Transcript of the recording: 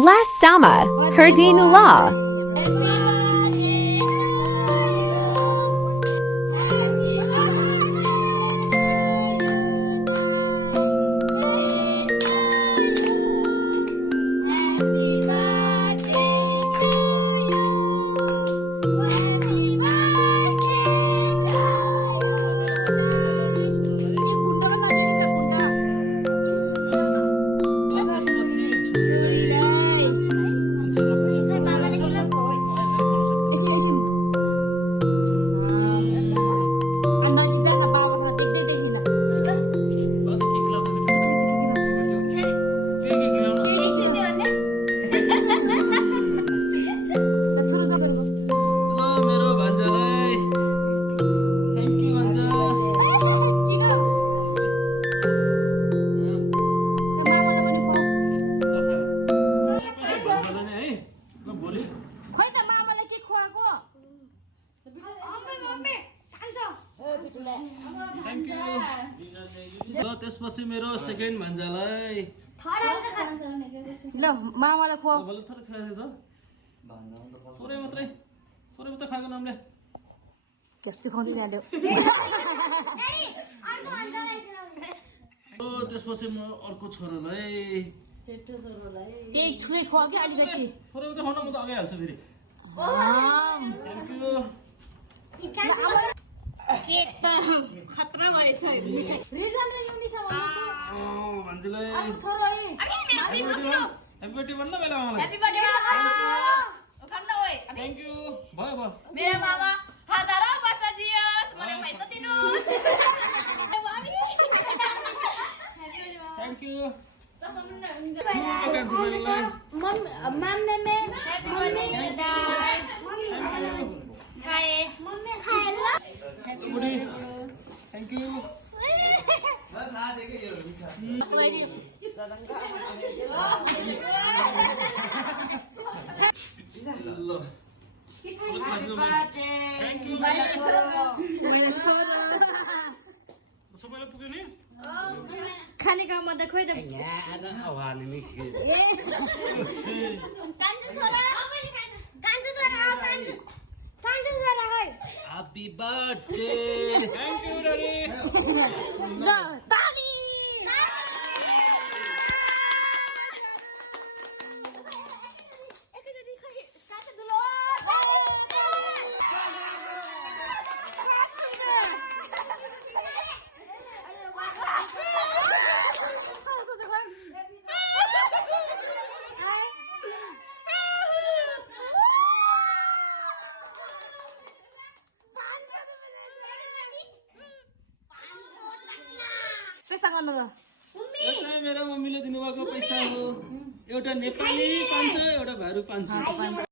Last Sama, Herdinullah. त्यसपछि मेरो second भान्जालाई ल मामालाई खुवा बल्ल थोरै खाए त थोरै मात्रै खाएको नामले त्यस्तै खुवाउँदै हाल्यो त्यसपछि म अर्को छोरालाई त्यही छुरै खुवा कि अलिकति थोरै मात्रै खाउन म त अगाइ हाल्छु फेरि थ्याङ्क यू केक त खतरा भएछ मिठाई रिजनले यो मिसा भन्नु भान्जीलाई अब छोरा है ह्यापी बर्थडे भन्न बेला मलाई Happy birthday mama. Kan na oi. Thank you भयो Mera mama hadaran वर्ष जियोस् मलाई पैसा दिनुस् थ्याङ्क यू थ्याङ्क यू ल थ्याङ्क यू सबैलाई पुग्यो नि खाने काममा त खोइ त ह्यापी बर्थडे थ्याङ्क यू डडी ल ताली यो चाहिँ मेरो मम्मीले दिनुभएको पैसा हो एउटा नेपाली 500 एउटा भारू 500